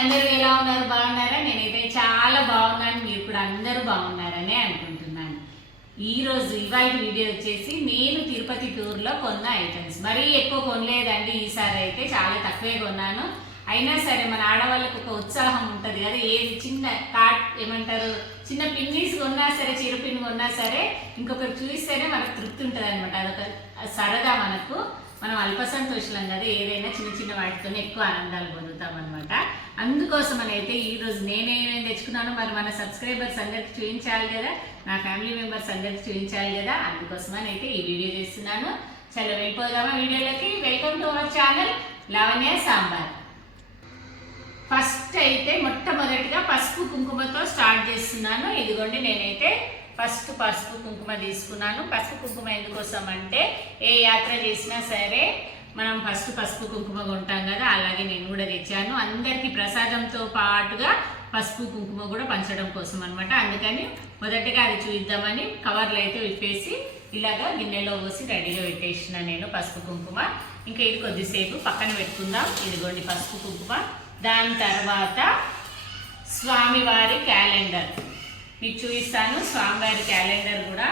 అందరూ ఎలా ఉన్నారు? బాగున్నారా? నేనైతే చాలా బాగున్నాను. మీరు కూడా అందరూ బాగున్నారనే అనుకుంటున్నాను. ఈరోజు రోజు ఇవాళ వీడియో వచ్చేసి నేను తిరుపతి టూర్లో కొన్న ఐటమ్స్ మరీ ఎక్కువ కొనలేదండి. ఈసారి అయితే చాలా తక్కువే కొన్నాను. అయినా సరే మన ఆడవాళ్ళకు ఒక ఉత్సాహం ఉంటుంది కదా. ఏది చిన్న కాట్ ఏమంటారు? చిన్న పిన్నీస్ కొన్నా సరే చీర పిన్ కొన్నా సరే ఇంకొకరు చూస్తేనే మనకు తృప్తి ఉంటుంది అనమాట అదొక సరదా మనకు. మనం అల్ప సంతోషులం కదా ఏదైనా చిన్న చిన్న వాటితోనే ఎక్కువ ఆనందాలు పొందుతాం అనమాట అందుకోసం అయితే ఈరోజు నేనేమేమి తెచ్చుకున్నాను మరి మన సబ్స్క్రైబర్స్ అందరికి చూపించాలి కదా నా ఫ్యామిలీ మెంబర్స్ అందరికి చూపించాలి కదా అందుకోసమని అయితే ఈ వీడియో చేస్తున్నాను. చాలా వెళ్ళిపోదామా వీడియోలోకి? Welcome to our channel Lavanya sambar. First అయితే మొట్టమొదటిగా పసుపు కుంకుమతో స్టార్ట్ చేస్తున్నాను. ఇదిగోండి నేనైతే ఫస్ట్ పసుపు కుంకుమ తీసుకున్నాను. పసుపు కుంకుమ ఎందుకోసం అంటే ఏ యాత్ర చేసినా సరే మనం ఫస్ట్ పసుపు కుంకుమ కొంటాం కదా అలాగే నేను కూడా తెచ్చాను. అందరికీ ప్రసాదంతో పాటుగా పసుపు కుంకుమ కూడా పంచడం కోసం అనమాట అందుకని మొదటగా అది చూద్దామని కవర్లు అయితే విప్పేసి ఇలాగా గిన్నెలో పోసి రెడీగా పెట్టేసిన నేను పసుపు కుంకుమ. ఇంకా ఇది కొద్దిసేపు పక్కన పెట్టుకుందాం. ఇదిగోండి పసుపు కుంకుమ. దాని తర్వాత స్వామివారి క్యాలెండర్. మీకు చూపిస్తాను స్వామివారి క్యాలెండర్ కూడా.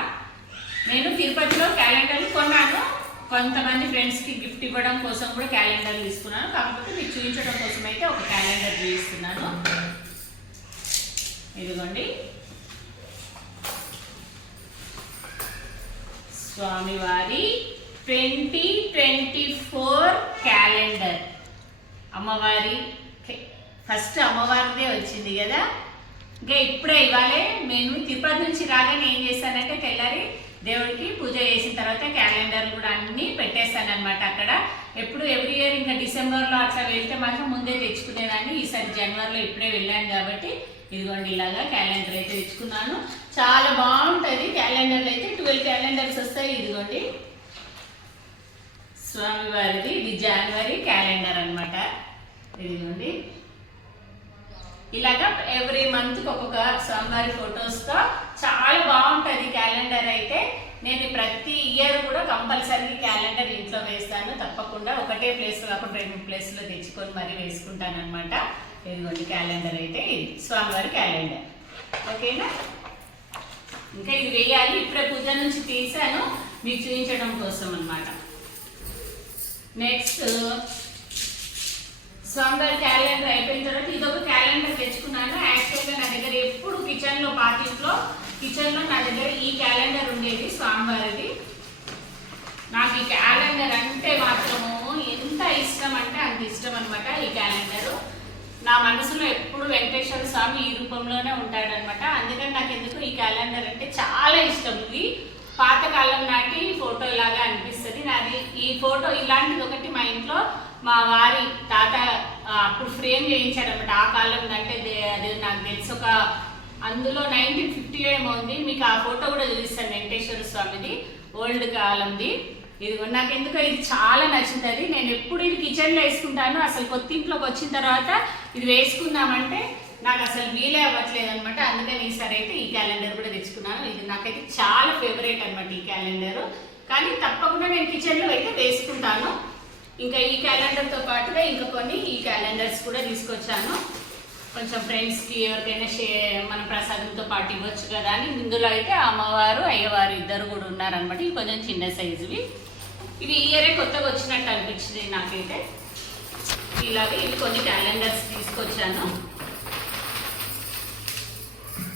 నేను తిరుపతిలో క్యాలెండర్లు కొన్నాను. కొంతమంది ఫ్రెండ్స్కి గిఫ్ట్ ఇవ్వడం కోసం కూడా క్యాలెండర్ తీసుకున్నాను. కాకపోతే మీకు చూపించడం కోసం అయితే ఒక క్యాలెండర్ చూపిస్తున్నాను ఇదిగోండి. స్వామివారి ట్వంటీ ట్వంటీ ఫోర్ క్యాలెండర్. అమ్మవారి ఫస్ట్ అమ్మవారిదే వచ్చింది కదా? ఇంకా ఇప్పుడే ఇవ్వాలే. నేను తిరుపతి నుంచి రాగానే ఏం చేశానంటే తెల్లారి దేవుడికి పూజ చేసిన తర్వాత క్యాలెండర్ కూడా అన్ని పెట్టేస్తాను అనమాట అక్కడ. ఎప్పుడు ఎవ్రీ ఇయర్ ఇంకా డిసెంబర్లో అట్లా వెళ్తే మాత్రం ముందే తెచ్చుకునేదాన్ని. ఈసారి జనవరిలో ఇప్పుడే వెళ్ళాను కాబట్టి ఇదిగోండి ఇలాగా క్యాలెండర్ అయితే తెచ్చుకున్నాను. చాలా బాగుంటుంది. క్యాలెండర్లు అయితే ట్వెల్వ్ క్యాలెండర్స్ వస్తాయి. ఇదిగోండి. స్వామివారిది. ఇది జనవరి క్యాలెండర్ అనమాట ఇదిగోండి. ఇలాగా ఎవ్రీ మంత్ ఒక్కొక్క స్వామివారి ఫొటోస్తో చాలా బాగుంటుంది క్యాలెండర్ అయితే. నేను ప్రతి ఇయర్ కూడా కంపల్సరీ క్యాలెండర్ ఇంట్లో వేస్తాను. తప్పకుండా ఒకటే ప్లేస్ కాకుండా రెండు ప్లేస్లో తెచ్చుకొని మరీ వేసుకుంటాను అనమాట ఇదిగోండి క్యాలెండర్ అయితే ఇది స్వామివారి క్యాలెండర్ ఓకేనా? ఇంకా ఇది వేయాలి. ఇప్పుడే పూజ నుంచి తీసాను. మీకు చూపించడం కోసం అనమాట నెక్స్ట్ స్వామివారి క్యాలెండర్ అయిపోయిన తర్వాత ఇదొక క్యాలెండర్ తెచ్చుకున్నాను. యాక్చువల్గా నా దగ్గర ఎప్పుడు కిచెన్లో పాతింట్లో కిచెన్లో నా దగ్గర ఈ క్యాలెండర్ ఉండేది స్వామివారిది. నాకు ఈ క్యాలెండర్ అంటే మాత్రము ఎంత ఇష్టం అంటే అంత ఇష్టం అనమాట ఈ క్యాలెండర్. నా మనసులో ఎప్పుడు వెంకటేశ్వర స్వామి ఈ రూపంలోనే ఉంటాడనమాట అందుకని నాకు ఎందుకు ఈ క్యాలెండర్ అంటే చాలా ఇష్టం. ఇది పాతకాలం నాటి ఫోటో లాగా అనిపిస్తుంది. నాది ఈ ఫోటో ఇలాంటిది ఒకటి మా ఇంట్లో మా వారి తాత అప్పుడు ఫ్రేమ్ చేయించాడనమాట ఆ కాలం అంటే దే- అది నాకు తెలిసి. ఒక అందులో నైన్టీన్ ఫిఫ్టీ ఏమో ఉంది. మీకు ఆ ఫోటో కూడా చూపిస్తాను. వెంకటేశ్వర స్వామిది ఓల్డ్ కాలంది. ఇది నాకు ఎందుకో ఇది చాలా నచ్చుతుంది. నేను ఎప్పుడు ఇది కిచెన్లో వేసుకుంటాను. అసలు కొత్త ఇంట్లోకి వచ్చిన తర్వాత ఇది వేసుకుందామంటే నాకు అసలు వీలే అవ్వట్లేదు అనమాట అందుకని ఈసారి అయితే ఈ క్యాలెండర్ కూడా తెచ్చుకున్నాను. ఇది నాకైతే చాలా ఫేవరెట్ అనమాట ఈ క్యాలెండర్. కానీ తప్పకుండా నేను కిచెన్లో అయితే వేసుకుంటాను. ఇంకా ఈ క్యాలెండర్తో పాటుగా ఇంకా కొన్ని ఈ క్యాలెండర్స్ కూడా తీసుకొచ్చాను. కొంచెం ఫ్రెండ్స్కి ఎవరికైనా షే మన ప్రసాదంతో పాటు ఇవ్వచ్చు కదా అని. ఇందులో అయితే అమ్మవారు అయ్యవారు ఇద్దరు కూడా ఉన్నారనమాట ఇవి కొంచెం చిన్న సైజువి. ఇవి ఇయరే కొత్తగా వచ్చినట్టు అనిపించింది నాకైతే. ఇలాగే ఇవి కొన్ని క్యాలెండర్స్ తీసుకొచ్చాను.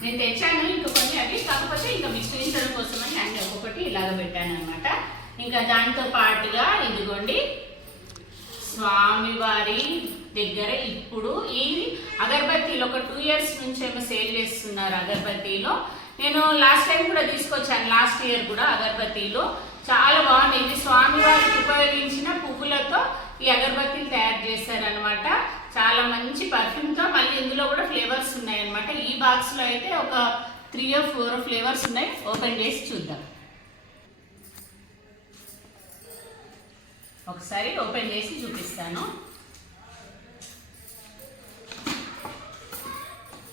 నేను తెచ్చాను ఇంకా కొన్ని అవి. కాకపోతే ఇంకా మీకు కోసమని అన్ని ఒక్కొక్కటి ఇలాగ పెట్టాను అనమాట ఇంకా దాంతో పాటుగా ఇదిగోండి స్వామివారి దగ్గర ఇప్పుడు ఈ అగరబత్తీలు ఒక టూ ఇయర్స్ నుంచి ఏమో సేల్ చేస్తున్నారు అగరబత్తీలో. నేను లాస్ట్ టైం కూడా తీసుకొచ్చాను లాస్ట్ ఇయర్ కూడా అగరబత్తీలు. చాలా బాగున్నాయి ఇది స్వామివారికి ఉపయోగించిన పువ్వులతో ఈ అగరబత్తీలు తయారు చేశారనమాట చాలా మంచి పర్ఫ్యూమ్తో మళ్ళీ ఇందులో కూడా ఫ్లేవర్స్ ఉన్నాయన్నమాట. ఈ బాక్స్లో అయితే ఒక త్రీ ఆర్ ఫోర్ ఫ్లేవర్స్ ఉన్నాయి. ఓపెన్ చేసి చూద్దాం. ఒకసారి ఓపెన్ చేసి చూపిస్తాను.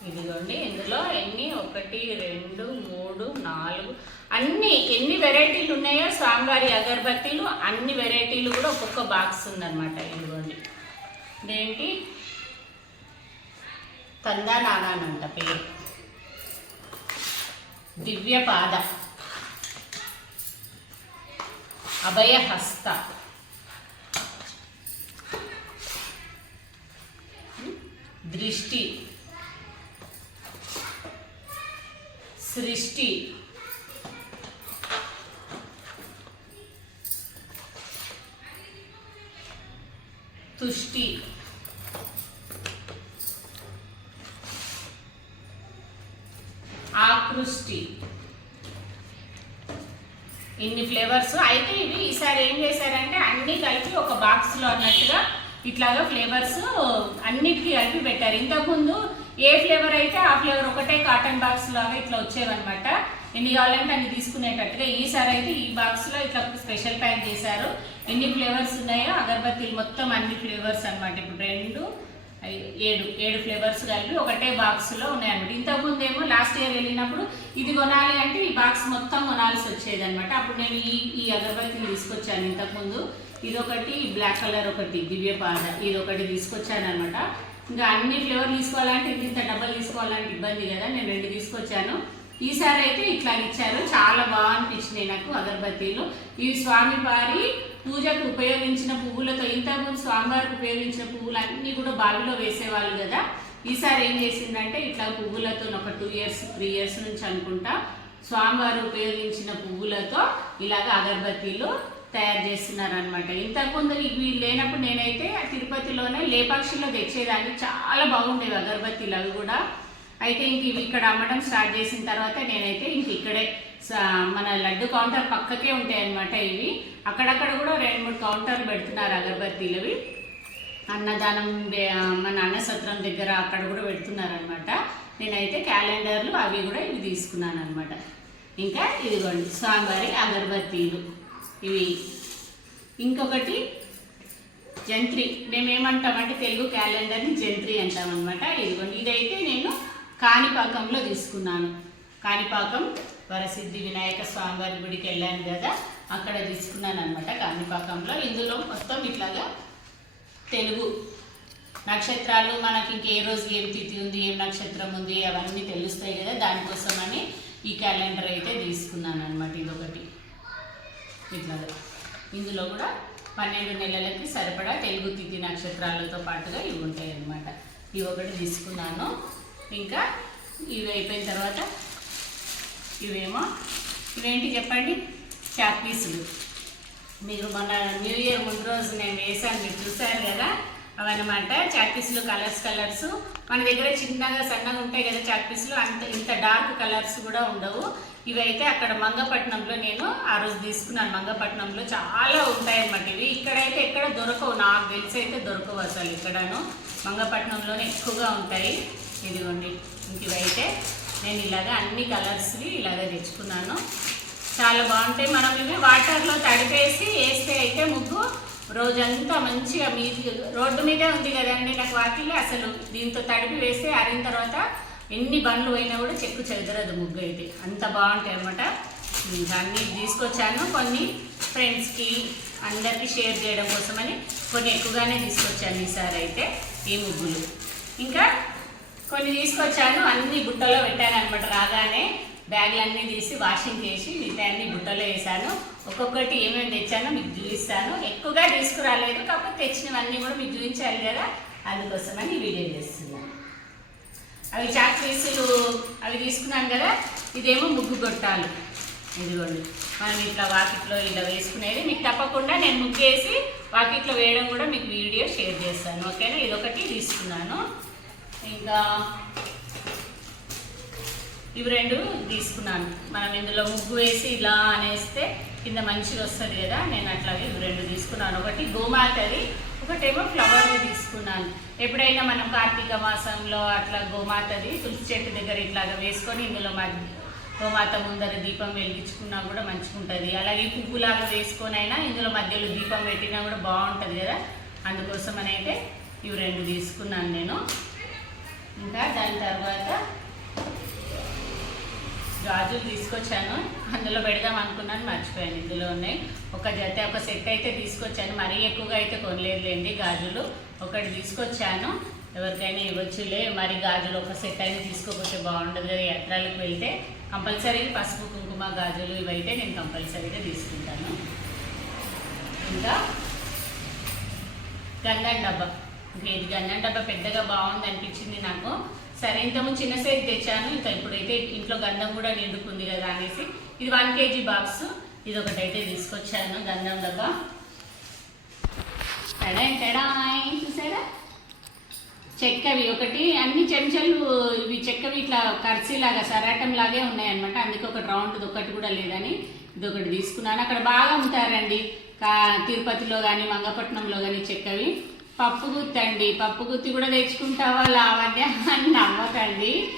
ఇదిగోండి ఇందులో ఎన్ని? ఒకటి రెండు మూడు నాలుగు. అన్ని ఎన్ని వెరైటీలు ఉన్నాయో స్వామివారి అగరబత్తీలు అన్ని వెరైటీలు కూడా ఒక్కొక్క బాక్స్ ఉందన్నమాట. ఇదిగోండి. ఇదేంటి? కందా నానానంట పేరు. దివ్యపాద. అభయహస్త. దృష్టి. సృష్టి. తుష్టి. ఆకృష్టి. ఇన్ని ఫ్లేవర్స్. అయితే ఇవి ఈసారి ఏం చేశారంటే అన్ని కలిపి ఒక బాక్స్లో ఇట్లాగా ఫ్లేవర్స్ అన్నిటికీ కలిపి పెట్టారు. ఇంతకుముందు ఏ ఫ్లేవర్ అయితే ఆ ఫ్లేవర్ ఒకటే కాటన్ బాక్స్ లాగా ఇట్లా వచ్చేవన్నమాట. ఎన్ని కావాలంటే అన్ని తీసుకునేటట్టుగా ఈసారి అయితే ఈ బాక్స్లో ఇట్లా స్పెషల్ ప్యాక్ చేశారు. ఎన్ని ఫ్లేవర్స్ ఉన్నాయో అగరబత్తీలు మొత్తం అన్ని ఫ్లేవర్స్ అనమాట ఇప్పుడు రెండు ఏడు ఏడు ఫ్లేవర్స్ కలిపి ఒకటే బాక్స్లో ఉన్నాయన్నమాట. ఇంతకుముందు లాస్ట్ ఇయర్ వెళ్ళినప్పుడు ఇది కొనాలి అంటే ఈ బాక్స్ మొత్తం కొనాల్సి వచ్చేది అనమాట అప్పుడు నేను ఈ ఈ అగరబత్తిని తీసుకొచ్చాను ఇంతకుముందు. ఇదొకటి బ్లాక్ కలర్ ఒకటి దివ్య పాద. ఇదొకటి తీసుకొచ్చాను అనమాట ఇంకా అన్ని ఫ్లేవర్ తీసుకోవాలంటే ఇంత ఇంత డబ్బలు తీసుకోవాలంటే ఇబ్బంది కదా నేను రెండు తీసుకొచ్చాను. ఈసారి అయితే ఇట్లా ఇచ్చారు. చాలా బాగా అనిపించినాయి నాకు అగరబత్తీలు. ఇవి స్వామి వారి పూజకు ఉపయోగించిన పువ్వులతో ఇంతకుముందు స్వామివారికి ఉపయోగించిన పువ్వులు అన్నీ కూడా బావిలో వేసేవాళ్ళు కదా. ఈసారి ఏం చేసిందంటే ఇట్లా పువ్వులతో ఒక టూ ఇయర్స్ త్రీ ఇయర్స్ నుంచి అనుకుంటా స్వామివారు ఉపయోగించిన పువ్వులతో ఇలాగ అగరబత్తీలు తయారు చేస్తున్నారు అనమాట ఇంతకుముందు ఇవి లేనప్పుడు నేనైతే తిరుపతిలోనే లేపాక్షిలో తెచ్చేదాన్ని. చాలా బాగుండేవి అగరబత్తీలు అవి కూడా. అయితే ఇంక ఇవి ఇక్కడ అమ్మడం స్టార్ట్ చేసిన తర్వాత నేనైతే ఇంక ఇక్కడే మన లడ్డు కౌంటర్ పక్కకే ఉంటాయి అనమాట ఇవి. అక్కడక్కడ కూడా రెండు మూడు కౌంటర్లు పెడుతున్నారు అగరబత్తీలవి అన్నదానం మా నాన్న సత్రం దగ్గర అక్కడ కూడా పెడుతున్నారు అనమాట నేనైతే క్యాలెండర్లు అవి కూడా ఇవి తీసుకున్నాను అనమాట ఇంకా ఇదిగోండి స్వామివారి అగరబత్తీలు. ఇవి. ఇంకొకటి జంత్రి. మేము ఏమంటామంటే తెలుగు క్యాలెండర్ని జంత్రి అంటామన్నమాట. ఇదిగోండి ఇదైతే నేను కాణిపాకంలో తీసుకున్నాను. కాణిపాకం వరసిద్ధి వినాయక స్వామివారి గుడికి వెళ్ళాను కదా అక్కడ తీసుకున్నాను అనమాట కాణిపాకంలో. ఇందులో మొత్తం ఇట్లాగా తెలుగు నక్షత్రాలు మనకి ఇంకే రోజు ఏం తిథి ఉంది ఏం నక్షత్రం ఉంది అవన్నీ తెలుస్తాయి కదా దానికోసం అని ఈ క్యాలెండర్ అయితే తీసుకున్నాను అనమాట ఇదొకటి. ఇట్లా ఇందులో కూడా పన్నెండు నెలలకి సరిపడా తెలుగు తిథి నక్షత్రాలతో పాటుగా ఇవి ఉంటాయి అనమాట ఇవి ఒకటి తీసుకున్నాను. ఇంకా ఇవి అయిపోయిన తర్వాత ఇవేమో ఇవేంటి చెప్పండి? చాక్పీసులు మీరు మన న్యూ ఇయర్ ముందు రోజు నేను వేసాను మీరు చూసారు కదా? అవన్నమాట. చాక్పీస్లు కలర్స్ కలర్స్. మన దగ్గర చిన్నగా సన్నగా ఉంటాయి కదా చాక్పీస్లు అంత ఇంత డార్క్ కలర్స్ కూడా ఉండవు. ఇవైతే అక్కడ మంగపట్నంలో నేను ఆ రోజు తీసుకున్నాను. మంగపట్నంలో చాలా ఉంటాయన్నమాట ఇవి. ఇక్కడైతే ఎక్కడ దొరకవు. నాకు తెలిసి అయితే దొరకవు అసలు ఇక్కడను. మంగపట్నంలోనే ఎక్కువగా ఉంటాయి. ఇదిగోండి. ఇంక ఇవైతే నేను ఇలాగ అన్ని కలర్స్వి ఇలాగ తెచ్చుకున్నాను. చాలా బాగుంటాయి. మనం ఇవి వాటర్లో తడిపేసి వేస్తే అయితే ముగ్గు రోజంతా మంచిగా మీది రోడ్డు మీదే ఉంది కదండి నాకు వాకిలి. అసలు దీంతో తడిపి వేస్తే ఆరిన తర్వాత ఎన్ని బండ్లు పోయినా కూడా చెక్కు చెదరదు ముగ్గు అయితే. అంత బాగుంటాయి అనమాట అన్నీ తీసుకొచ్చాను. కొన్ని ఫ్రెండ్స్కి అందరికీ షేర్ చేయడం కోసమని కొన్ని ఎక్కువగానే తీసుకొచ్చాను ఈసారి అయితే ఈ ముగ్గులు. ఇంకా కొన్ని తీసుకొచ్చాను. అన్ని బుట్టలో పెట్టాను అనమాట రాగానే. బ్యాగ్లన్నీ తీసి వాషింగ్ చేసి మిగతా అన్ని బుట్టలో వేసాను. ఒక్కొక్కటి ఏమేమి తెచ్చానో మీకు చూపిస్తాను. ఎక్కువగా తీసుకురాలేదు కాకపోతే తెచ్చినవన్నీ కూడా మీకు చూపించాలి కదా. అందుకోసమని వీడియో చేస్తున్నాను అవి చాక్ పీసులు అవి తీసుకున్నాను కదా ఇదేమో ముగ్గు కొట్టాలి ఇదిగోండి మనం ఇట్లా వాకిట్లో ఇలా వేసుకునేది. మీకు తప్పకుండా నేను ముగ్గు వేసి వాకిట్లో వేయడం కూడా మీకు వీడియో షేర్ చేస్తాను. ఓకేనా? ఇదొకటి తీసుకున్నాను. ఇంకా ఇవి రెండు తీసుకున్నాను. మనం ఇందులో ముగ్గు వేసి ఇలా అనేస్తే కింద మంచిగా వస్తుంది కదా నేను అట్లాగే ఇవి రెండు తీసుకున్నాను. ఒకటి గోమాతది ఒకటేమో ఫ్లవర్ది తీసుకున్నాను. ఎప్పుడైనా మనం కార్తీక మాసంలో అట్లా గోమాతది తులసి చెట్టు దగ్గర ఇట్లాగా వేసుకొని ఇందులో మధ్య గోమాత ముందర దీపం వెలిగించుకున్నా కూడా మంచిగా ఉంటుంది అలాగే పువ్వులాగా వేసుకొని అయినా ఇందులో మధ్యలో దీపం పెట్టినా కూడా బాగుంటుంది కదా. అందుకోసం అని అయితే ఇవి రెండు తీసుకున్నాను నేను. ఇంకా దాని తర్వాత గాజులు తీసుకొచ్చాను. అందులో పెడదాం అనుకున్నాను మర్చిపోయాను. ఇందులో ఉన్నాయి. ఒక జత ఒక సెట్ అయితే తీసుకొచ్చాను. మరీ ఎక్కువగా అయితే కొనలేదులేండి గాజులు. ఒకటి తీసుకొచ్చాను. ఎవరికైనా ఇవ్వచ్చులే. మరి గాజులు ఒక సెట్ అయినా తీసుకోకపోతే బాగుండదు కదా యాత్రలకు వెళ్తే. కంపల్సరీగా పసుపు కుంకుమ గాజులు ఇవైతే నేను కంపల్సరీగా తీసుకుంటాను. ఇంకా గంధం డబ్బా. ఇంకా ఇది గంధం డబ్బా పెద్దగా బాగుంది అనిపించింది నాకు. సరే ఇంతకుముందు చిన్న సైజ్ తెచ్చాను. ఇంకా ఇప్పుడైతే ఇంట్లో గంధం కూడా నిండుకుంది కదా అనేసి. ఇది వన్ కేజీ బాక్స్ ఇది ఒకటైతే తీసుకొచ్చాను గంధం డబ్బా. తడా తడా చూసారా? చెక్కవి ఒకటి అన్ని చెంచాలు ఇవి చెక్కవి ఇట్లా కర్చీలాగా సరాటం లాగే ఉన్నాయన్నమాట. అందుకే ఒకటి రౌండ్ ఒకటి కూడా లేదని ఇది ఒకటి తీసుకున్నాను. అక్కడ బాగా అమ్ముతారండి. కా- తిరుపతిలో కానీ మంగపట్నంలో కానీ చెక్కవి. పప్పు గుత్తండి. అండి పప్పు గుత్తి కూడా తెచ్చుకుంటావా లావణ్య? అని నమ్మకండి.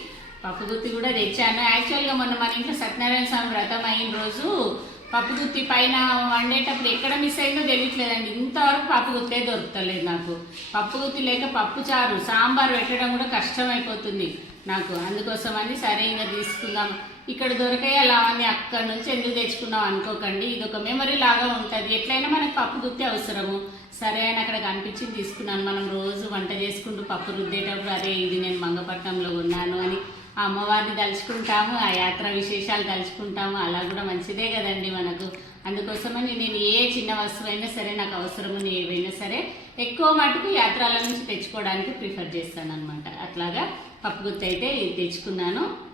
పప్పు గుత్తి కూడా తెచ్చాను. యాక్చువల్గా మొన్న మన ఇంట్లో సత్యనారాయణ స్వామి వ్రతం అయిన రోజు పప్పు గుత్తి పైన వండేటప్పుడు ఎక్కడ మిస్ అయిందో తెలియట్లేదండి. ఇంతవరకు పప్పు గుత్తే దొరుకుతలేదు నాకు. పప్పు గుత్తి లేక పప్పు చారు సాంబార్ పెట్టడం కూడా కష్టమైపోతుంది నాకు. అందుకోసమని సరే ఇంకా తీసుకుందాం. ఇక్కడ దొరికే లావన్నీ అక్కడి నుంచి ఎందుకు తెచ్చుకున్నాం అనుకోకండి. ఇది ఒక మెమరీ లాగా ఉంటుంది. ఎట్లయినా మనకు పప్పు గుత్తి అవసరము. సరే అని అక్కడ కనిపించింది తీసుకున్నాను. మనం రోజు వంట చేసుకుంటూ పప్పు రుద్దేటప్పుడు అదే ఇది నేను మంగపట్నంలో ఉన్నాను అని ఆ అమ్మవారిని తలుచుకుంటాము. ఆ యాత్ర విశేషాలు తలుచుకుంటాము. అలా కూడా మంచిదే కదండి మనకు. అందుకోసమని నేను ఏ చిన్న వస్తువు అయినా సరే నాకు అవసరమని ఏవైనా సరే ఎక్కువ మటుకు యాత్రల నుంచి తెచ్చుకోవడానికి ప్రిఫర్ చేస్తాను అనమాట అట్లాగా పప్పు గుత్తి అయితే ఇది తెచ్చుకున్నాను.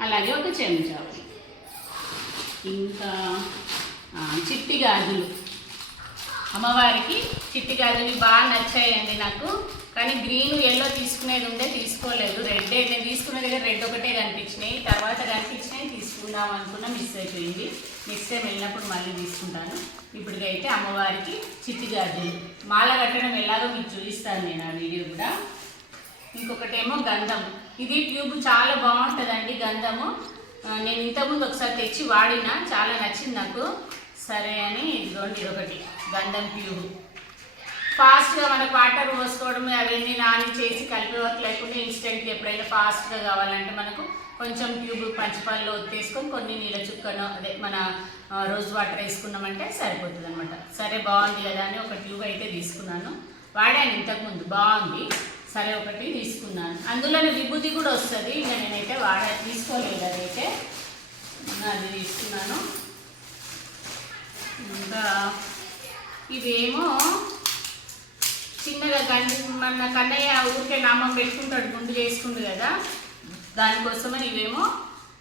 అలాగే ఒక చెంచా ఇంకా చిట్టి గాజులు. అమ్మవారికి చిట్టి గాజులు బాగా నచ్చాయండి నాకు. కానీ గ్రీన్ ఎల్లో తీసుకునేది ఉండే తీసుకోలేదు. రెడ్ నేను తీసుకున్న దగ్గర రెడ్ ఒకటే కనిపించినాయి. తర్వాత కనిపించినాయి తీసుకుందాం అనుకున్నా మిస్ అయిపోయింది. నెక్స్ట్ టైం వెళ్ళినప్పుడు మళ్ళీ తీసుకుంటాను. ఇప్పటికైతే అమ్మవారికి చిట్టి గాజులు. మాల కట్టడం ఎలాగో మీకు చూపిస్తాను నేను ఆ వీడియో కూడా. ఇంకొకటేమో గంధం. ఇది ట్యూబ్ చాలా బాగుంటుందండి గంధము. నేను ఇంతకుముందు ఒకసారి తెచ్చి వాడిన చాలా నచ్చింది నాకు. సరే అని ఇదిగోండి ఒకటి గంధం ట్యూబ్. ఫాస్ట్గా మనకు వాటర్ పోసుకోవడం అవన్నీ నాని చేసి కలిపి వర్క్ లేకుండా ఇన్స్టెంట్గా ఎప్పుడైనా ఫాస్ట్గా కావాలంటే మనకు కొంచెం ట్యూబ్ పంచపాల్లో ఒత్తేసుకొని కొన్ని నీళ్ళ చుక్కను అదే మన రోజ్ వాటర్ వేసుకున్నామంటే సరిపోతుంది అనమాట సరే బాగుంది కదా అని ఒక ట్యూబ్ అయితే తీసుకున్నాను. వాడాను ఇంతకుముందు బాగుంది. సరే ఒకటి తీసుకున్నాను. అందులోనే విభూతి కూడా వస్తుంది. ఇంకా నేనైతే వాడ తీసుకోలేదు అదైతే. అది తీసుకున్నాను. ఇంకా ఇవేమో చిన్నగా గండి మన కన్నయ్య ఊరికే నామం పెట్టుకుంటాడు ముందు చేసుకుండు కదా. దానికోసమని ఇవేమో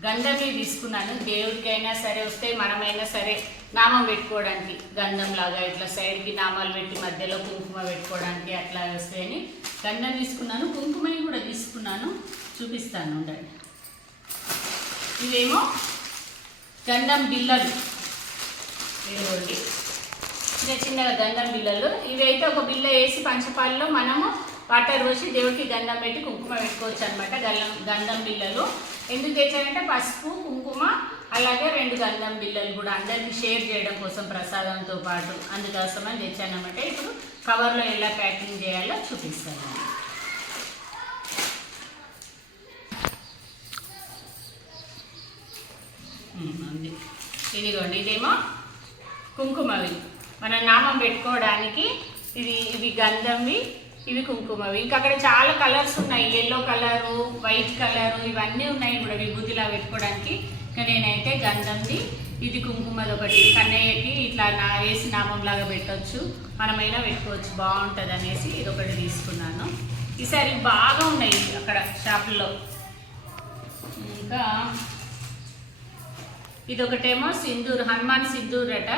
గంధమే తీసుకున్నాను. దేవుడికైనా సరే వస్తే మనమైనా సరే నామం పెట్టుకోవడానికి గంధం లాగా ఇట్లా సైడ్కి నామాలు పెట్టి మధ్యలో కుంకుమ పెట్టుకోవడానికి అట్లా వస్తాయని గంధం తీసుకున్నాను కుంకుమని కూడా తీసుకున్నాను. చూపిస్తాను ఉండండి. ఇవేమో గంధం బిల్లలు. ఇదిగోండి. చిన్న చిన్నగా గంధం బిళ్ళలు ఇవి అయితే ఒక బిల్ల వేసి పంచపాలలో మనము వాటర్ పోసి దేవుడికి గంధం పెట్టి కుంకుమ పెట్టుకోవచ్చు అనమాట గల్లం గంధం బిళ్ళలు ఎందుకు తెచ్చానంటే పసుపు కుంకుమ అలాగే రెండు గంధం బిళ్ళలు కూడా అందరికీ షేర్ చేయడం కోసం ప్రసాదంతో పాటు అందుకోసమని తెచ్చానమాట ఇప్పుడు కవర్లో ఎలా ప్యాకింగ్ చేయాలో చూపిస్తాను. ఉంది. ఇదిగోండి ఇదేమో కుంకుమవి. మన నామం పెట్టుకోవడానికి ఇది ఇవి గంధంవి ఇవి కుంకుమవి. ఇంకా అక్కడ చాలా కలర్స్ ఉన్నాయి. ఎల్లో కలరు వైట్ కలరు ఇవన్నీ ఉన్నాయి కూడా విభూతిలా పెట్టుకోవడానికి. ఇంకా నేనైతే గంధంది ఇది కుంకుమది ఒకటి కన్నయ్యకి ఇట్లా నా వేసి నామంలాగా పెట్టవచ్చు మనమైనా పెట్టుకోవచ్చు బాగుంటుంది అనేసి ఇది ఒకటి తీసుకున్నాను ఈసారి బాగా ఉన్నాయి అక్కడ షాపుల్లో. ఇంకా ఇది ఒకటేమో సింధూర్ హనుమాన్ సింధూర్ అట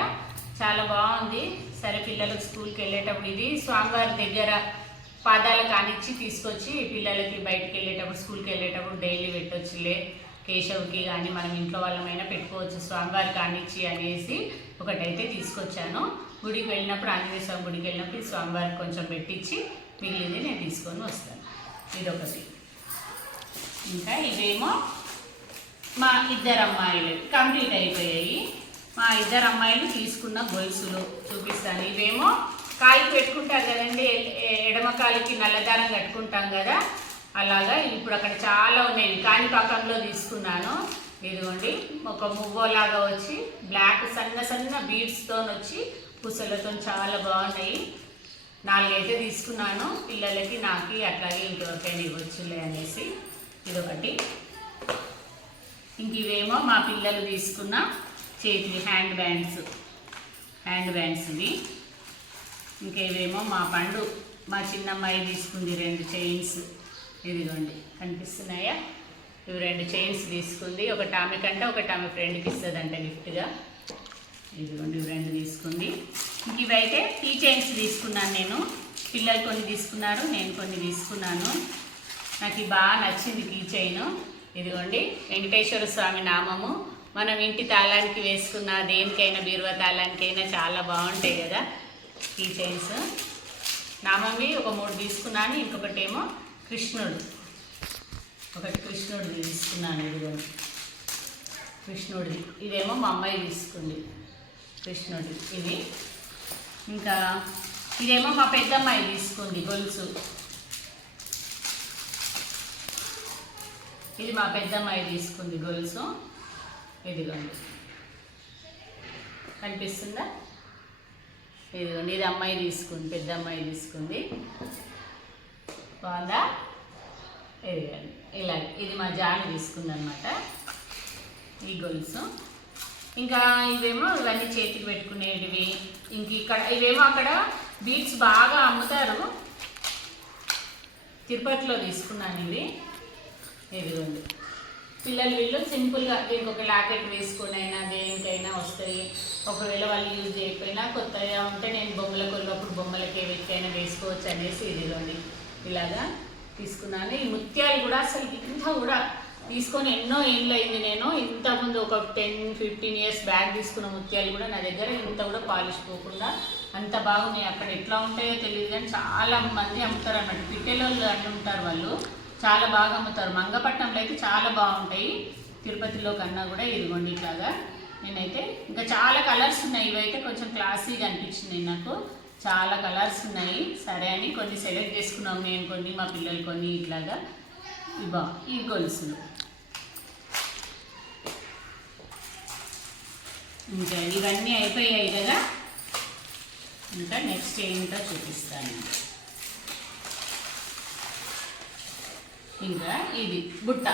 చాలా బాగుంది. సరే పిల్లలకు స్కూల్కి వెళ్ళేటప్పుడు ఇది స్వామివారి దగ్గర పాదాలు కానిచ్చి తీసుకొచ్చి పిల్లలకి బయటకు వెళ్ళేటప్పుడు స్కూల్కి వెళ్ళేటప్పుడు డైలీ పెట్టొచ్చులే. కేశవ్కి కానీ మనం ఇంట్లో వాళ్ళమైనా పెట్టుకోవచ్చు. స్వామివారి కానిచ్చి అనేసి ఒకటైతే తీసుకొచ్చాను. గుడికి వెళ్ళినప్పుడు ఆంజనేయ స్వామి గుడికి వెళ్ళినప్పుడు స్వామివారికి కొంచెం పెట్టించి మిగిలింది నేను తీసుకొని వస్తాను. ఇదొకటి. ఇంకా ఇవేమో మా ఇద్దరు అమ్మాయిలు. కంప్లీట్ అయిపోయాయి. మా ఇద్దరు అమ్మాయిలు తీసుకున్న గొలుసులు చూపిస్తాను. ఇవేమో కాలికి పెట్టుకుంటారు కదండి ఎడమ కాలికి నల్లదారం కట్టుకుంటాం కదా అలాగా ఇప్పుడు అక్కడ చాలా ఉన్నాయి. కాణిపాకంలో తీసుకున్నాను. ఇదిగోండి ఒక మువ్వలాగా వచ్చి బ్లాక్ సన్న సన్న బీడ్స్తో వచ్చి పూసలతో చాలా బాగున్నాయి. నాలుగైతే తీసుకున్నాను. పిల్లలకి నాకు అట్లాగే ఇంకొకటి ఇవ్వచ్చులే అనేసి ఇదొకటి. ఇంక ఇవేమో మా పిల్లలు తీసుకున్న చేతి హ్యాండ్ బ్యాండ్స్. హ్యాండ్ బ్యాండ్స్ ఇవి. ఇంకేవేమో మా పండు మా చిన్నమ్మాయి తీసుకుంది రెండు చైన్స్. ఇదిగోండి కనిపిస్తున్నాయా? ఇవి రెండు చైన్స్ తీసుకుంది. ఒకటి ఆమెకంటే ఒకటి ఆమె ఫ్రెండ్కి ఇస్తుందంట గిఫ్ట్గా. ఇదిగోండి ఇవి రెండు తీసుకుంది. ఇంక ఇవైతే టీ చైన్స్ తీసుకున్నాను నేను. పిల్లలు కొన్ని తీసుకున్నారు నేను కొన్ని తీసుకున్నాను. నాకు ఇది బాగా నచ్చింది కీ చైన్. ఇదిగోండి వెంకటేశ్వర స్వామి నామము. మనం ఇంటి తాళానికి వేసుకున్న దేనికైనా బీరువా తాళానికైనా చాలా బాగుంటాయి కదా కీ చైన్స్. నామవి ఒక మూడు తీసుకున్నాను ఇంకొకటేమో కృష్ణుడు. ఒకటి కృష్ణుడు తీసుకున్నాను ఇదిగోండి కృష్ణుడిది. ఇదేమో మా అమ్మాయి తీసుకుంది. కృష్ణుడి ఇది. ఇంకా ఇదేమో మా పెద్దమ్మాయి తీసుకుంది గొలుసు. ఇది మా పెద్దమ్మాయి తీసుకుంది గొలుసు. ఇదిగోండి. కనిపిస్తుందా? ఇదిగోండి ఇది అమ్మాయి తీసుకుంది పెద్ద అమ్మాయి తీసుకుంది. బాగుందా ఇదిగోండి ఇలా ఇది మా జాని తీసుకుందనమాట ఈ గొలుసు. ఇంకా ఇవేమో ఇవన్నీ చేతికి పెట్టుకునేటివి. ఇంక ఇక్కడ ఇవేమో అక్కడ బీట్స్ బాగా అమ్ముతారు. తిరుపతిలో తీసుకున్నాను ఇవి. ఇదిగోండి పిల్లలు వీళ్ళు సింపుల్గా దీనికి ఒక లాకెట్ వేసుకొని అయినా దేనికైనా వస్తాయి. ఒకవేళ వాళ్ళు యూజ్ చేయకపోయినా కొత్తగా ఉంటే నేను బొమ్మల కొన్నప్పుడు బొమ్మలకి వెతికైనా వేసుకోవచ్చు అనేసి ఇదిగోండి. ఇలాగా తీసుకున్నాను. ఈ ముత్యాలు కూడా అసలు ఇంత కూడా తీసుకొని ఎన్నో ఏళ్ళు అయింది నేను. ఇంతకుముందు ఒక టెన్ ఫిఫ్టీన్ ఇయర్స్ బ్యాక్ తీసుకున్న ముత్యాలు కూడా నా దగ్గర ఇంత కూడా పాలిష్ పోకుండా అంత బాగున్నాయి. అక్కడ ఎట్లా ఉంటాయో తెలియదు కానీ చాలా మంది అమ్ముతారు అన్నమాట. పిట్టెలోళ్ళు అన్నీ ఉంటారు వాళ్ళు. చాలా బాగా అమ్ముతారు. మంగపట్నంలో అయితే చాలా బాగుంటాయి. తిరుపతిలో కన్నా కూడా ఇదిగోండి ఇట్లాగా. నేనైతే ఇంకా చాలా కలర్స్ ఉన్నాయి. ఇవైతే కొంచెం క్లాసీగా అనిపించినాయి నాకు. చాలా కలర్స్ ఉన్నాయి. సరే అని కొన్ని సెలెక్ట్ చేసుకున్నాం నేను కొన్ని మా పిల్లలు కొన్ని ఇట్లాగా. ఇవా ఈ గొలుసులు. ఇంకా ఇవన్నీ అయిపోయాయి కదా? ఇంకా నెక్స్ట్ ఏంటో చూపిస్తాను. ఇంకా ఇది బుట్ట.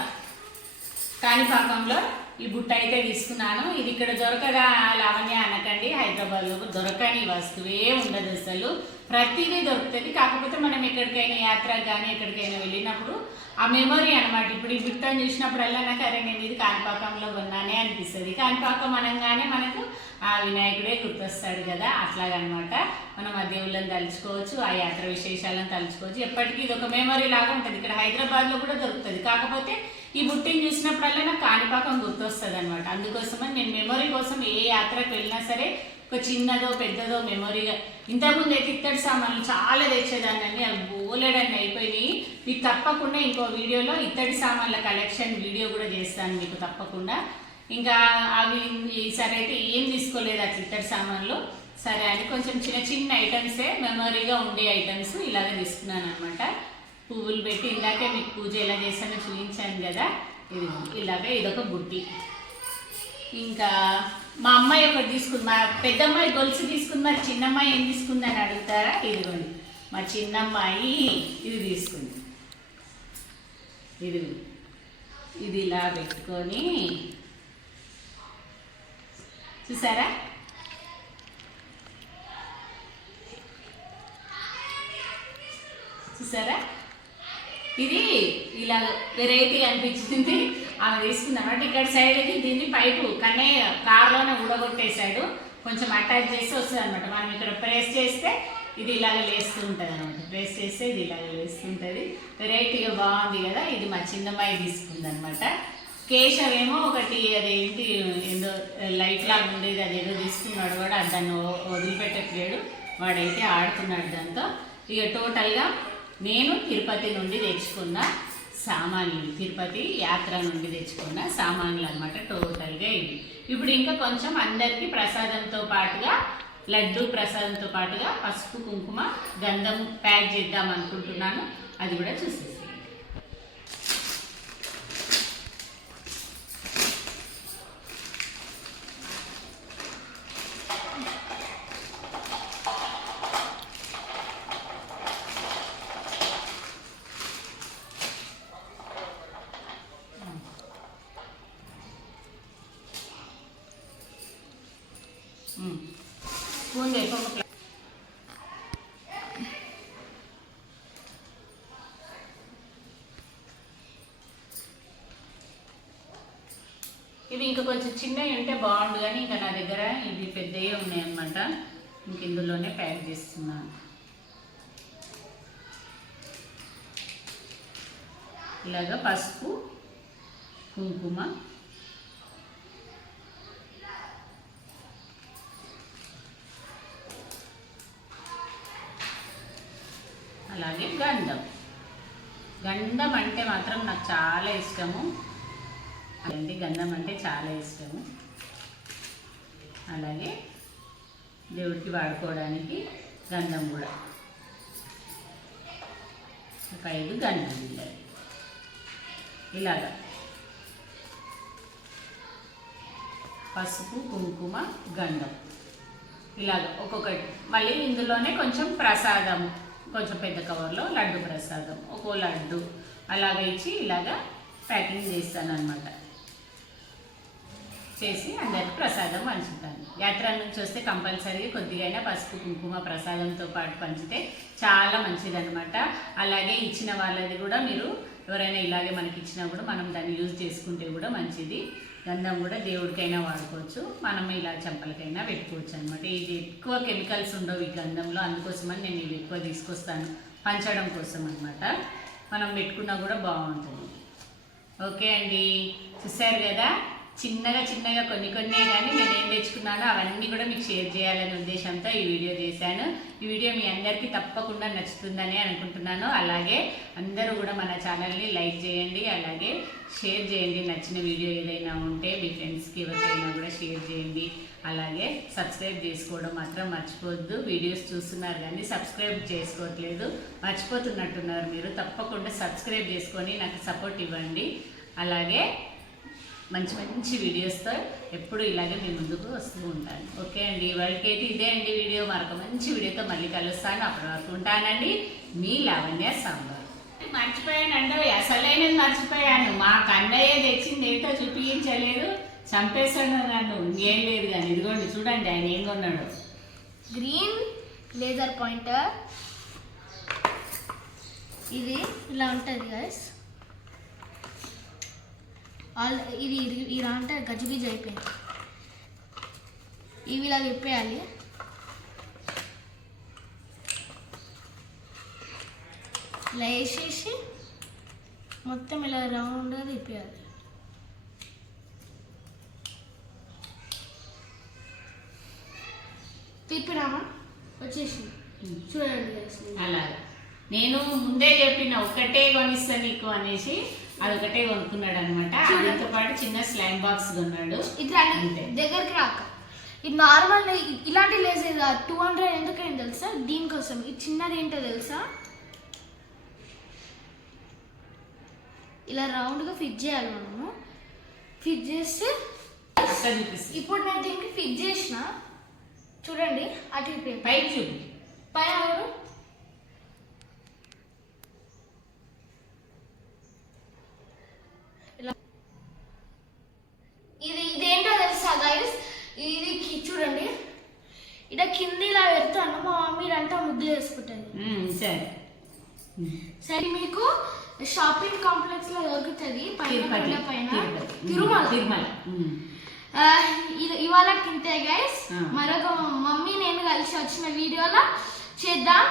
కాణిపాకంలో ఈ బుట్ట అయితే తీసుకున్నాను. ఇది ఇక్కడ దొరకదా లావణ్య అనకండి. హైదరాబాద్లో దొరకని వస్తువే ఉండదు అసలు. ప్రతిదీ దొరుకుతుంది. కాకపోతే మనం ఎక్కడికైనా యాత్ర కానీ ఎక్కడికైనా వెళ్ళినప్పుడు ఆ మెమొరీ అనమాట ఇప్పుడు ఈ బుట్టను చూసినప్పుడల్లా నాకు అరే నేను ఇది కాణిపాకంలో కొన్నానే అనిపిస్తుంది. కాణిపాకం అనగానే మనకు ఆ వినాయకుడే గుర్తొస్తాడు కదా. అట్లాగనమాట. మనం ఆ దేవుళ్ళని తలుచుకోవచ్చు ఆ యాత్ర విశేషాలను తలుచుకోవచ్చు. ఎప్పటికీ ఇది ఒక మెమొరీ లాగా ఉంటుంది. ఇక్కడ హైదరాబాద్లో కూడా దొరుకుతుంది. కాకపోతే ఈ బుట్టిని చూసినప్పుడల్లా నాకు కాణిపాకం గుర్తొస్తుంది అనమాట అందుకోసమని నేను మెమొరీ కోసం ఏ యాత్రకు వెళ్ళినా సరే ఒక చిన్నదో పెద్దదో మెమొరీగా ఇంతకుముందు అయితే ఇత్తడి సామాన్లు చాలా తెచ్చేదాన్ని అవి బోలెడన్ని అయిపోయినాయి. మీకు తప్పకుండా ఇంకో వీడియోలో ఇత్తడి సామాన్ల కలెక్షన్ వీడియో కూడా చేస్తాను మీకు తప్పకుండా. ఇంకా అవి ఈసారి అయితే ఏం తీసుకోలేదు అట్లా ఇత్తడి సామాన్లు. సరే అని కొంచెం చిన్న చిన్న ఐటమ్సే మెమొరీగా ఉండే ఐటమ్స్ ఇలాగ తీసుకున్నాను అనమాట పువ్వులు పెట్టి ఇందాకే మీకు పూజ ఎలా చేస్తానో చూపించాను కదా. ఇది ఇలాగే ఇదొక బుట్టి. ఇంకా మా అమ్మాయి ఒకటి తీసుకుంది. మా పెద్దమ్మాయి గొలుసు తీసుకుంది. మరి చిన్నమ్మాయి ఏం తీసుకుంది అని అడుగుతారా? ఇదిగోండి. మా చిన్నమ్మాయి ఇది తీసుకుంది. ఇది ఇది ఇలా పెట్టుకొని చూసారా? చూసారా? ఇది ఇలా వెరైటీ అనిపించింది. ఆమె తీసుకుంది ఇక్కడ సైడ్కి దీన్ని పైపు కానీ కార్లోనే ఊడగొట్టేశాడు. కొంచెం అటాచ్ చేసి వస్తుంది అనమాట మనం ఇక్కడ ప్రెస్ చేస్తే ఇది ఇలాగ లేస్తూ ఉంటుంది అనమాట ప్రెస్ చేస్తే ఇది ఇలాగ లేస్తుంటుంది వెరైటీగా బాగుంది కదా. ఇది మా చిన్నమ్మాయి తీసుకుంది అనమాట కేశవ్ ఏమో ఒకటి అదేంటి ఏదో లైట్ లాగా ఉండేది అదేదో తీసుకున్నాడు కూడా. దాన్ని వదిలిపెట్టట్లేడు. వాడైతే ఆడుతున్నాడు దాంతో. ఇక టోటల్గా నేను తిరుపతి నుండి తెచ్చుకున్న సామాన్లు. తిరుపతి యాత్ర నుండి తెచ్చుకున్న సామాన్లు అనమాట టోటల్గా ఇవి. ఇప్పుడు ఇంకా కొంచెం అందరికీ ప్రసాదంతో పాటుగా లడ్డు ప్రసాదంతో పాటుగా పసుపు కుంకుమ గంధం ప్యాక్ చేద్దాం అనుకుంటున్నాను. అది కూడా చూసేసి. ఇవి ఇంకా కొంచెం చిన్నవి ఉంటే బాగుండు కానీ ఇంకా నా దగ్గర ఇవి పెద్దవి ఉన్నాయన్నమాట ఇంక ఇందులోనే ప్యాక్ చేస్తున్నాను. ఇలాగ పసుపు కుంకుమ. అలాగే గంధం. గంధం అంటే మాత్రం నాకు చాలా ఇష్టము. అండి గంధం అంటే చాలా ఇష్టము అలాగే దేవుడికి వాడుకోవడానికి గంధం కూడా. ఒక ఐదు గంధం ఇలాగా. పసుపు కుంకుమ గంధం. ఇలాగ ఒక్కొక్కటి. మళ్ళీ ఇందులోనే కొంచెం ప్రసాదం. కొంచెం పెద్ద కవర్లో లడ్డు ప్రసాదం. ఒక్కో లడ్డు. అలాగ ఇచ్చి ఇలాగా ప్యాకింగ్ చేస్తాను అనమాట చేసి అందరికి ప్రసాదం పంచుతాను. యాత్ర నుంచి వస్తే కంపల్సరీ కొద్దిగైనా పసుపు కుంకుమ ప్రసాదంతో పాటు పంచితే చాలా మంచిదన్నమాట. అలాగే ఇచ్చిన వాళ్ళది కూడా మీరు ఎవరైనా ఇలాగే మనకి ఇచ్చినా కూడా మనం దాన్ని యూజ్ చేసుకుంటే కూడా మంచిది. గంధం కూడా దేవుడికైనా వాడుకోవచ్చు. మనం ఇలా చెంపలకైనా పెట్టుకోవచ్చు అనమాట ఇది ఎక్కువ కెమికల్స్ ఉండవు ఈ గంధంలో. అందుకోసమని నేను ఇవి ఎక్కువ తీసుకొస్తాను. పంచడం కోసం అనమాట మనం పెట్టుకున్నా కూడా బాగుంటుంది. ఓకే అండి. చూసారు కదా? చిన్నగా చిన్నగా కొన్ని కొన్ని కానీ నేను ఏం తెచ్చుకున్నానో అవన్నీ కూడా మీకు షేర్ చేయాలనే ఉద్దేశంతో ఈ వీడియో చేశాను. ఈ వీడియో మీ అందరికీ తప్పకుండా నచ్చుతుందని అనుకుంటున్నాను. అలాగే అందరూ కూడా మన ఛానల్ని లైక్ చేయండి అలాగే షేర్ చేయండి. నచ్చిన వీడియో ఏదైనా ఉంటే మీ ఫ్రెండ్స్కి ఎవరికైనా కూడా షేర్ చేయండి. అలాగే సబ్స్క్రైబ్ చేసుకోవడం మాత్రం మర్చిపోవద్దు. వీడియోస్ చూస్తున్నారు కానీ సబ్స్క్రైబ్ చేసుకోవట్లేదు. మర్చిపోతున్నట్టున్నారు మీరు. తప్పకుండా సబ్స్క్రైబ్ చేసుకొని నాకు సపోర్ట్ ఇవ్వండి. అలాగే మంచి మంచి వీడియోస్తో ఎప్పుడు ఇలాగే మీ ముందుకు వస్తూ ఉంటాను. ఓకే అండి వాళ్ళకైతే ఇదే అండి వీడియో. మరొక మంచి వీడియోతో మళ్ళీ కలుస్తాను. అప్పటి వరకు ఉంటానండి. మీ లావణ్య సాంబార్. మర్చిపోయానండి అసలైనది మర్చిపోయాను. మా కన్నయ్య తెచ్చింది ఏంటో చూపించలేదు. చంపేశాడు నన్ను. ఇంకేం లేదు కానీ ఇదిగోండి చూడండి ఆయన ఏం కొన్నాడు. Green laser pointer. ఇది ఇలా ఉంటుంది గైస్ ఆల్ ఇది ఇది- ఇలా అంటే గజిబిజ్ అయిపోయింది. ఇవి ఇలా విప్పేయాలి. ఇలా వేసేసి మొత్తం ఇలా రౌండ్గా తిప్పేయాలి తిప్పినామా వచ్చేసి. చూడండి అలా అలాగే. నేను ముందే చెప్పిన ఒకటే కొనిస్తా నీకు అనేసి అదొకటే కొనుక్కున్నాడు అనమాట దాంతో పాటు చిన్న స్లైమ్ బాక్స్ కొన్నాడు. రండి అంతే. దగ్గరికి రాక. ఇది నార్మల్ ఇలాంటి లేసేది టూ హండ్రెడ్ ఎందుకైంది తెలుసా? దీనికోసం. ఇది చిన్నది ఏంటో తెలుసా? ఇలా రౌండ్గా ఫిట్ చేయాలి మనము. ఫిట్ చేస్తే ఇప్పుడు నేను దీనికి ఫిట్ చేసిన. చూడండి అటు పైకి చూపి. పైన ఎవరు ఇలా ఇది ఇదేంటో తెలుసా గైస్ ఇది కి- చూడండి ఇట కింద ఇలా పెడతాను మా మమ్మీ ఇదంతా ముగ్గులు వేసుకుంటుంది ఉమ్, సరే ఉమ్. సరే మీకు షాపింగ్ కాంప్లెక్స్లో దొరుకుతుంది పైన తిరుపతి కొండ పైన తిరుపతి ఉమ్, తిరుమల తిరుమల ఉమ్. ఆ, ఇది- ఇవాళ కింతే గైస్ ఆ. మరొక మమ్మీ నేను కలిసి వచ్చిన వీడియోలో చేద్దాం.